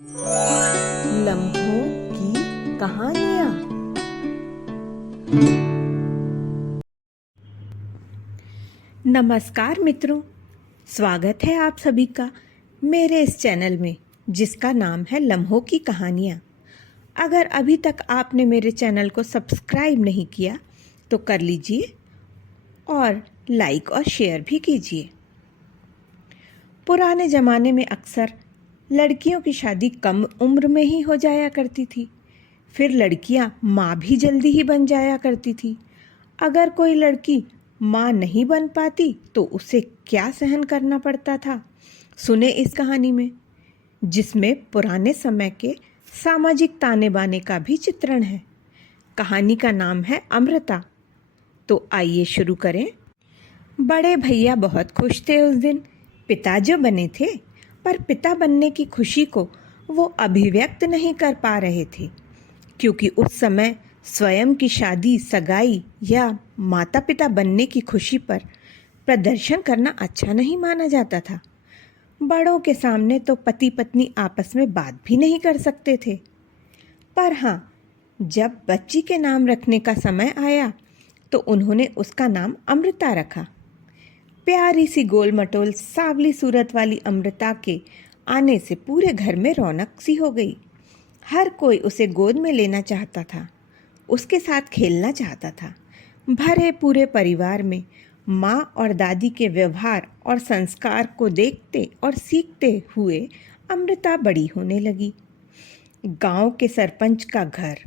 लम्हों की कहानियाँ। नमस्कार मित्रों, स्वागत है आप सभी का मेरे इस चैनल में जिसका नाम है लम्हों की कहानियाँ। अगर अभी तक आपने मेरे चैनल को सब्सक्राइब नहीं किया तो कर लीजिए और लाइक और शेयर भी कीजिए। पुराने ज़माने में अक्सर लड़कियों की शादी कम उम्र में ही हो जाया करती थी। फिर लड़कियां माँ भी जल्दी ही बन जाया करती थी। अगर कोई लड़की माँ नहीं बन पाती तो उसे क्या सहन करना पड़ता था, सुने इस कहानी में, जिसमें पुराने समय के सामाजिक ताने बाने का भी चित्रण है। कहानी का नाम है अमृता। तो आइए शुरू करें। बड़े भैया बहुत खुश थे उस दिन। पिता जो बने थे, पर पिता बनने की खुशी को वो अभिव्यक्त नहीं कर पा रहे थे, क्योंकि उस समय स्वयं की शादी, सगाई या माता पिता बनने की खुशी पर प्रदर्शन करना अच्छा नहीं माना जाता था। बड़ों के सामने तो पति पत्नी आपस में बात भी नहीं कर सकते थे। पर हाँ, जब बच्ची के नाम रखने का समय आया तो उन्होंने उसका नाम अमृता रखा। प्यारी सी गोल मटोल सांवली सूरत वाली अमृता के आने से पूरे घर में रौनक सी हो गई। हर कोई उसे गोद में लेना चाहता था, उसके साथ खेलना चाहता था। भरे पूरे परिवार में माँ और दादी के व्यवहार और संस्कार को देखते और सीखते हुए अमृता बड़ी होने लगी। गांव के सरपंच का घर,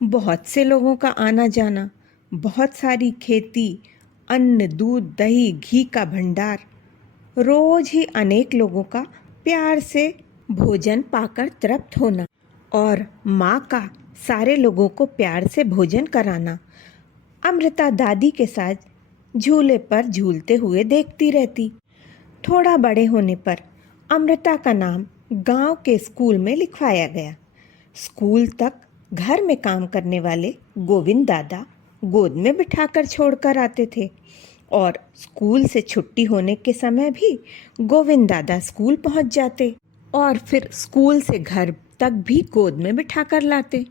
बहुत से लोगों का आना जाना, बहुत सारी खेती, अन्न, दूध, दही, घी का भंडार, रोज ही अनेक लोगों का प्यार से भोजन पाकर तृप्त होना और माँ का सारे लोगों को प्यार से भोजन कराना अमृता दादी के साथ झूले पर झूलते हुए देखती रहती। थोड़ा बड़े होने पर अमृता का नाम गांव के स्कूल में लिखवाया गया। स्कूल तक घर में काम करने वाले गोविंद दादा गोद में बिठाकर छोड़कर आते थे और स्कूल से छुट्टी होने के समय भी गोविंद दादा स्कूल पहुंच जाते और फिर स्कूल से घर तक भी गोद में बिठाकर लाते।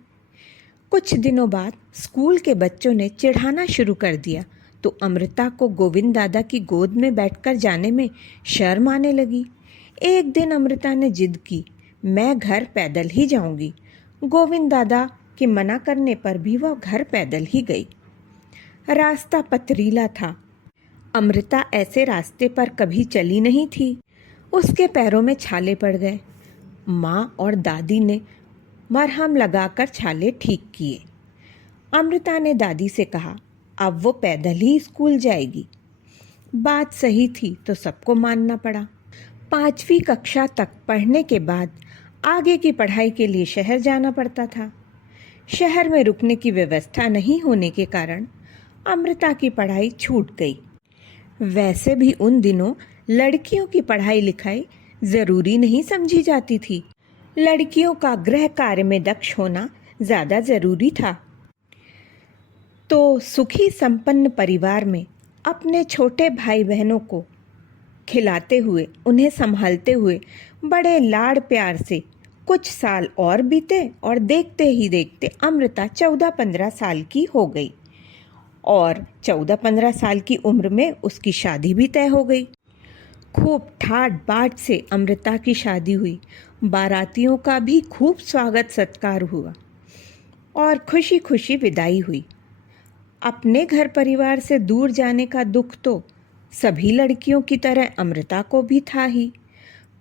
कुछ दिनों बाद स्कूल के बच्चों ने चिढ़ाना शुरू कर दिया तो अमृता को गोविंद दादा की गोद में बैठकर जाने में शर्म आने लगी। एक दिन अमृता ने जिद की, मैं घर पैदल ही जाऊंगी। गोविंद दादा के मना करने पर भी वह घर पैदल ही गई। रास्ता पथरीला था। अमृता ऐसे रास्ते पर कभी चली नहीं थी। उसके पैरों में छाले पड़ गए। माँ और दादी ने मरहम लगाकर छाले ठीक किए। अमृता ने दादी से कहा, अब वो पैदल ही स्कूल जाएगी। बात सही थी तो सबको मानना पड़ा। 5वीं कक्षा तक पढ़ने के बाद आगे की पढ़ाई के लिए शहर जाना पड़ता था। शहर में रुकने की व्यवस्था नहीं होने के कारण अमृता की पढ़ाई छूट गई। वैसे भी उन दिनों लड़कियों की पढ़ाई लिखाई ज़रूरी नहीं समझी जाती थी। लड़कियों का गृह कार्य में दक्ष होना ज़्यादा ज़रूरी था। तो सुखी संपन्न परिवार में अपने छोटे भाई बहनों को खिलाते हुए, उन्हें संभालते हुए बड़े लाड़ प्यार से कुछ साल और बीते और देखते ही देखते अमृता 14-15 साल की हो गई और 14-15 साल की उम्र में उसकी शादी भी तय हो गई। खूब ठाट बाट से अमृता की शादी हुई। बारातियों का भी खूब स्वागत सत्कार हुआ और खुशी खुशी विदाई हुई। अपने घर परिवार से दूर जाने का दुख तो सभी लड़कियों की तरह अमृता को भी था ही,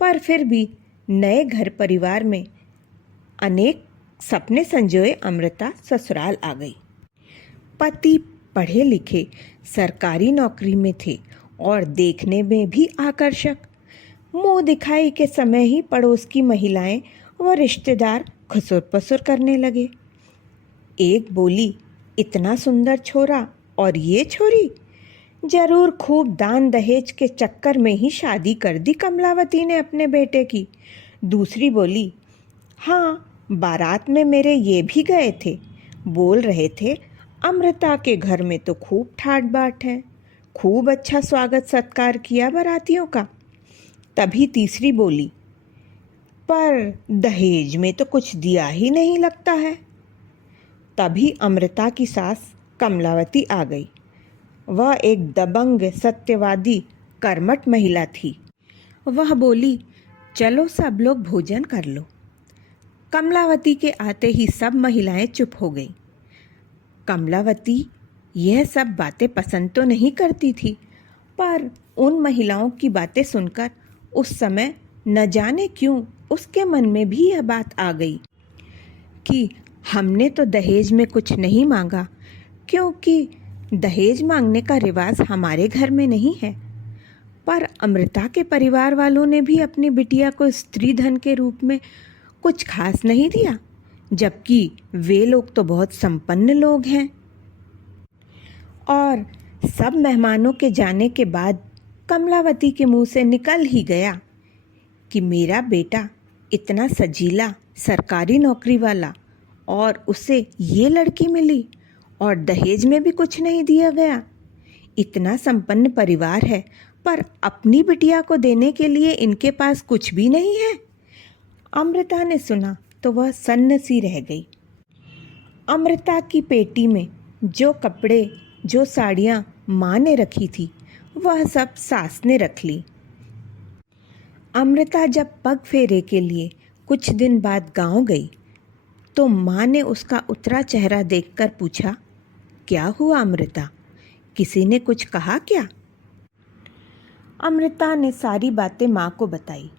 पर फिर भी नए घर परिवार में अनेक सपने संजोए अमृता ससुराल आ गई। पति पढ़े लिखे सरकारी नौकरी में थे और देखने में भी आकर्षक। मुंह दिखाई के समय ही पड़ोस की महिलाएं व रिश्तेदार खुसुर पसुर करने लगे। एक बोली, इतना सुंदर छोरा और ये छोरी, जरूर खूब दान दहेज के चक्कर में ही शादी कर दी कमलावती ने अपने बेटे की। दूसरी बोली, हाँ, बारात में मेरे ये भी गए थे, बोल रहे थे अमृता के घर में तो खूब ठाट बाट है, खूब अच्छा स्वागत सत्कार किया बारातियों का। तभी तीसरी बोली, पर दहेज में तो कुछ दिया ही नहीं लगता है। तभी अमृता की सास कमलावती आ गई। वह एक दबंग, सत्यवादी, कर्मठ महिला थी। वह बोली, चलो सब लोग भोजन कर लो। कमलावती के आते ही सब महिलाएं चुप हो गईं। कमलावती यह सब बातें पसंद तो नहीं करती थी, पर उन महिलाओं की बातें सुनकर उस समय न जाने क्यों उसके मन में भी यह बात आ गई कि हमने तो दहेज में कुछ नहीं मांगा, क्योंकि दहेज मांगने का रिवाज हमारे घर में नहीं है। पर अमृता के परिवार वालों ने भी अपनी बिटिया को स्त्री धन के रूप में कुछ खास नहीं दिया, जबकि वे लोग तो बहुत संपन्न लोग हैं। और सब मेहमानों के जाने के बाद कमलावती के मुंह से निकल ही गया कि मेरा बेटा इतना सजीला, सरकारी नौकरी वाला, और उसे ये लड़की मिली और दहेज में भी कुछ नहीं दिया गया। इतना संपन्न परिवार है, पर अपनी बिटिया को देने के लिए इनके पास कुछ भी नहीं है। अमृता ने सुना तो वह सन्न सी रह गई। अमृता की पेटी में जो कपड़े, जो साड़ियाँ माँ ने रखी थी, वह सब सास ने रख ली। अमृता जब पग फेरे के लिए कुछ दिन बाद गांव गई, तो माँ ने उसका उतरा चेहरा देखकर पूछा, क्या हुआ अमृता, किसी ने कुछ कहा क्या? अमृता ने सारी बातें माँ को बताई।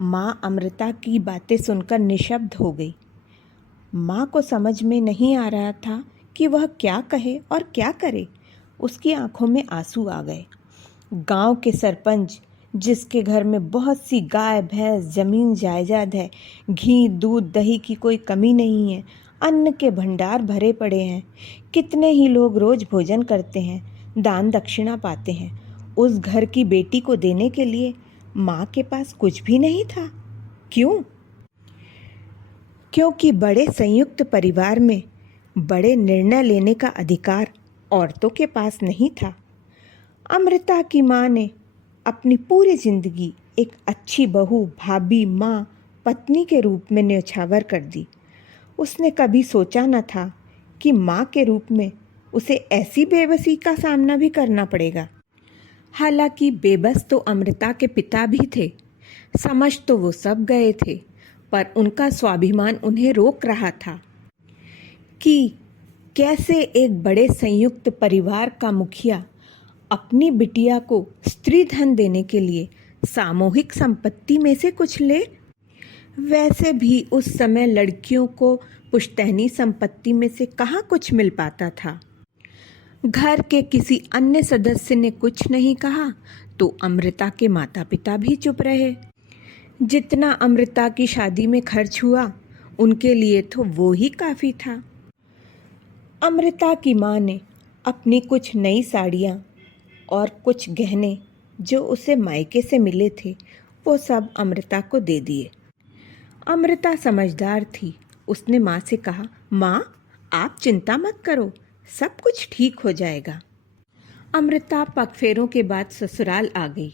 माँ अमृता की बातें सुनकर निशब्द हो गई। माँ को समझ में नहीं आ रहा था कि वह क्या कहे और क्या करे। उसकी आंखों में आंसू आ गए। गांव के सरपंच, जिसके घर में बहुत सी गाय, भैंस, जमीन जायदाद है, घी, दूध, दही की कोई कमी नहीं है, अन्न के भंडार भरे पड़े हैं, कितने ही लोग रोज भोजन करते हैं, दान दक्षिणा पाते हैं, उस घर की बेटी को देने के लिए माँ के पास कुछ भी नहीं था। क्यों? क्योंकि बड़े संयुक्त परिवार में बड़े निर्णय लेने का अधिकार औरतों के पास नहीं था। अमृता की माँ ने अपनी पूरी जिंदगी एक अच्छी बहू, भाभी, माँ, पत्नी के रूप में न्यौछावर कर दी। उसने कभी सोचा न था कि माँ के रूप में उसे ऐसी बेबसी का सामना भी करना पड़ेगा। हालांकि बेबस तो अमृता के पिता भी थे, समझ तो वो सब गए थे, पर उनका स्वाभिमान उन्हें रोक रहा था कि कैसे एक बड़े संयुक्त परिवार का मुखिया अपनी बिटिया को स्त्री धन देने के लिए सामूहिक संपत्ति में से कुछ ले। वैसे भी उस समय लड़कियों को पुश्तैनी संपत्ति में से कहाँ कुछ मिल पाता था। घर के किसी अन्य सदस्य ने कुछ नहीं कहा तो अमृता के माता पिता भी चुप रहे। जितना अमृता की शादी में खर्च हुआ, उनके लिए तो वो ही काफ़ी था। अमृता की माँ ने अपनी कुछ नई साड़ियाँ और कुछ गहने जो उसे मायके से मिले थे, वो सब अमृता को दे दिए। अमृता समझदार थी। उसने माँ से कहा, माँ आप चिंता मत करो, सब कुछ ठीक हो जाएगा। अमृता पगफेरों के बाद ससुराल आ गई।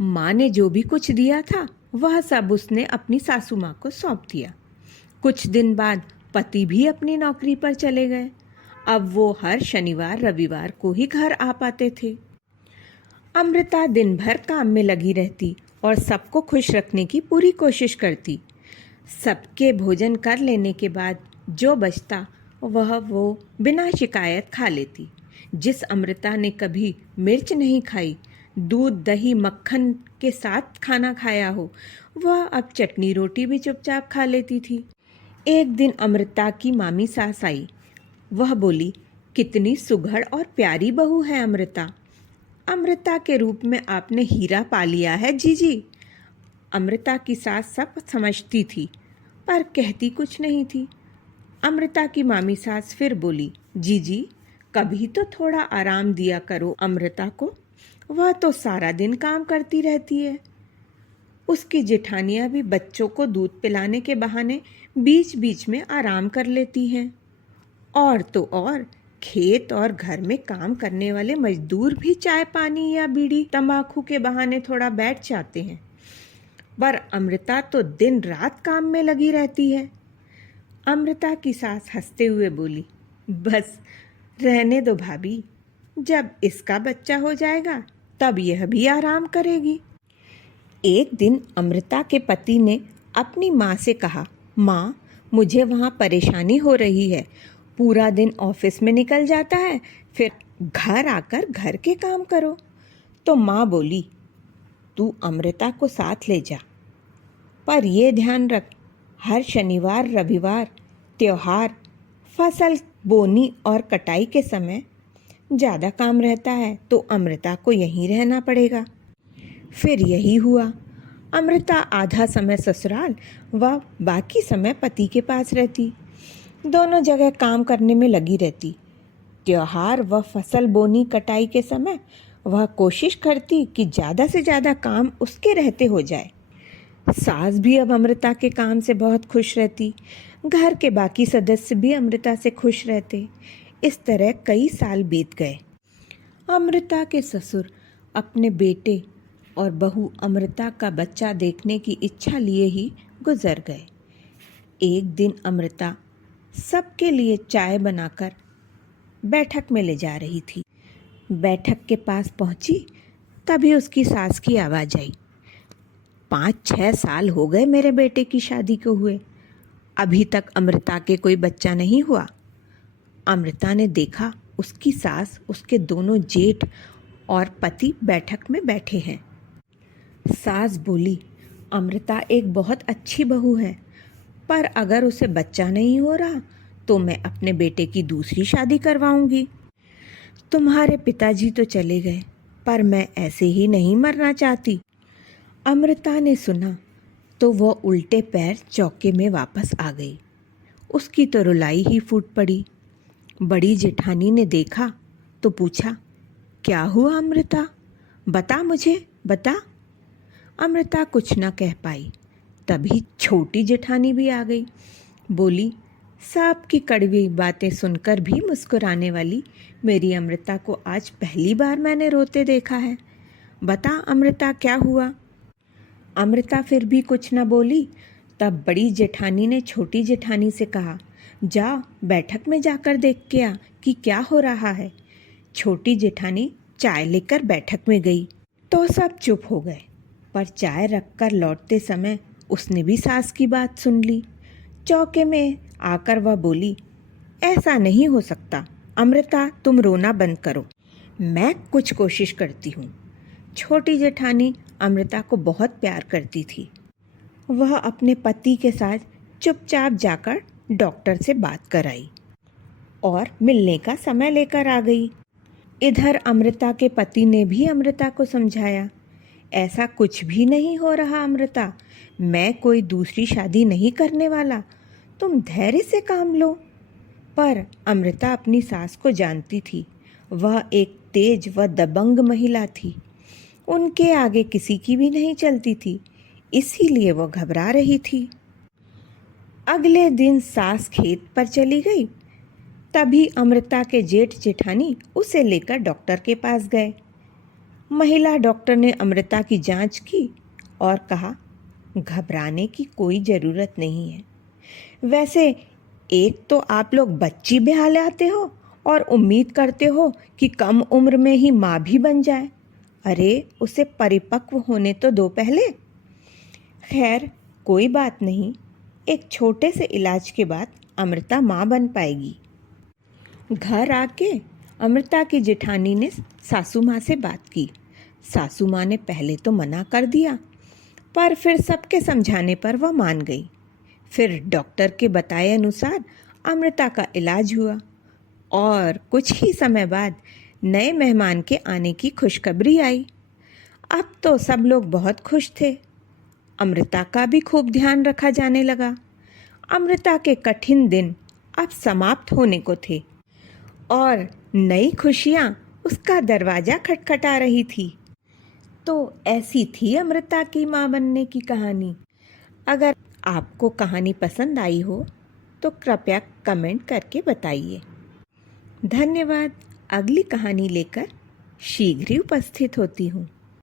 माँ ने जो भी कुछ दिया था वह सब उसने अपनी सासू माँ को सौंप दिया। कुछ दिन बाद पति भी अपनी नौकरी पर चले गए। अब वो हर शनिवार रविवार को ही घर आ पाते थे। अमृता दिन भर काम में लगी रहती और सबको खुश रखने की पूरी कोशिश करती। सबके भोजन कर लेने के बाद जो बचता वह वो बिना शिकायत खा लेती। जिस अमृता ने कभी मिर्च नहीं खाई, दूध, दही, मक्खन के साथ खाना खाया हो, वह अब चटनी रोटी भी चुपचाप खा लेती थी। एक दिन अमृता की मामी सास आई। वह बोली, कितनी सुघड़ और प्यारी बहू है अमृता। अमृता के रूप में आपने हीरा पा लिया है जीजी। अमृता की सास सब समझती थी पर कहती कुछ नहीं थी। अमृता की मामी सास फिर बोली, जीजी कभी तो थोड़ा आराम दिया करो अमृता को, वह तो सारा दिन काम करती रहती है। उसकी जेठानियाँ भी बच्चों को दूध पिलाने के बहाने बीच बीच में आराम कर लेती हैं। और तो और खेत और घर में काम करने वाले मजदूर भी चाय पानी या बीड़ी तंबाकू के बहाने थोड़ा बैठ जाते हैं। पर अमृता तो दिन रात काम में लगी रहती है। अमृता की सास हंसते हुए बोली, बस रहने दो भाभी, जब इसका बच्चा हो जाएगा तब यह भी आराम करेगी। एक दिन अमृता के पति ने अपनी माँ से कहा, माँ, मुझे वहाँ परेशानी हो रही है, पूरा दिन ऑफिस में निकल जाता है, फिर घर आकर घर के काम करो। तो माँ बोली, तू अमृता को साथ ले जा, पर ये ध्यान रख, हर शनिवार रविवार त्योहार फसल बोनी और कटाई के समय ज़्यादा काम रहता है तो अमृता को यहीं रहना पड़ेगा। फिर यही हुआ। अमृता आधा समय ससुराल व बाकी समय पति के पास रहती। दोनों जगह काम करने में लगी रहती। त्योहार व फसल बोनी कटाई के समय वह कोशिश करती कि ज़्यादा से ज़्यादा काम उसके रहते हो जाए। सास भी अब अमृता के काम से बहुत खुश रहती। घर के बाकी सदस्य भी अमृता से खुश रहते। इस तरह कई साल बीत गए। अमृता के ससुर अपने बेटे और बहू अमृता का बच्चा देखने की इच्छा लिए ही गुजर गए। एक दिन अमृता सबके लिए चाय बनाकर बैठक में ले जा रही थी। बैठक के पास पहुंची तभी उसकी सास की आवाज़ आई, 5-6 साल हो गए मेरे बेटे की शादी को हुए, अभी तक अमृता के कोई बच्चा नहीं हुआ। अमृता ने देखा उसकी सास, उसके दोनों जेठ और पति बैठक में बैठे हैं। सास बोली, अमृता एक बहुत अच्छी बहू है, पर अगर उसे बच्चा नहीं हो रहा तो मैं अपने बेटे की दूसरी शादी करवाऊंगी। तुम्हारे पिताजी तो चले गए, पर मैं ऐसे ही नहीं मरना चाहती। अमृता ने सुना तो वह उल्टे पैर चौके में वापस आ गई। उसकी तो रुलाई ही फूट पड़ी। बड़ी जेठानी ने देखा तो पूछा, क्या हुआ अमृता, बता मुझे, बता। अमृता कुछ न कह पाई। तभी छोटी जेठानी भी आ गई। बोली, सबकी कड़वी बातें सुनकर भी मुस्कुराने वाली मेरी अमृता को आज पहली बार मैंने रोते देखा है। बता अमृता, क्या हुआ। अमृता फिर भी कुछ न बोली। तब बड़ी जेठानी ने छोटी जेठानी से कहा, जा बैठक में जाकर देख के आ कि क्या हो रहा है। छोटी जेठानी चाय लेकर बैठक में गई तो सब चुप हो गए, पर चाय रखकर लौटते समय उसने भी सास की बात सुन ली। चौके में आकर वह बोली, ऐसा नहीं हो सकता अमृता, तुम रोना बंद करो, मैं कुछ कोशिश करती हूँ। छोटी जेठानी अमृता को बहुत प्यार करती थी। वह अपने पति के साथ चुपचाप जाकर डॉक्टर से बात कराई और मिलने का समय लेकर आ गई। इधर अमृता के पति ने भी अमृता को समझाया, ऐसा कुछ भी नहीं हो रहा अमृता, मैं कोई दूसरी शादी नहीं करने वाला, तुम धैर्य से काम लो। पर अमृता अपनी सास को जानती थी। वह एक तेज व दबंग महिला थी। उनके आगे किसी की भी नहीं चलती थी, इसीलिए वह घबरा रही थी। अगले दिन सास खेत पर चली गई। तभी अमृता के जेठ जेठानी उसे लेकर डॉक्टर के पास गए। महिला डॉक्टर ने अमृता की जांच की और कहा, घबराने की कोई ज़रूरत नहीं है। वैसे एक तो आप लोग बच्ची ब्याह लाते हो और उम्मीद करते हो कि कम उम्र में ही माँ भी बन जाए। अरे उसे परिपक्व होने तो दो पहले। खैर कोई बात नहीं, एक छोटे से इलाज के बाद अमृता माँ बन पाएगी। घर आके अमृता की जेठानी ने सासू माँ से बात की। सासू माँ ने पहले तो मना कर दिया, पर फिर सबके समझाने पर वह मान गई। फिर डॉक्टर के बताए अनुसार अमृता का इलाज हुआ और कुछ ही समय बाद नए मेहमान के आने की खुशखबरी आई। अब तो सब लोग बहुत खुश थे। अमृता का भी खूब ध्यान रखा जाने लगा। अमृता के कठिन दिन अब समाप्त होने को थे और नई खुशियाँ उसका दरवाज़ा खटखटा रही थी। तो ऐसी थी अमृता की माँ बनने की कहानी। अगर आपको कहानी पसंद आई हो तो कृपया कमेंट करके बताइए। धन्यवाद। अगली कहानी लेकर शीघ्र ही उपस्थित होती हूँ।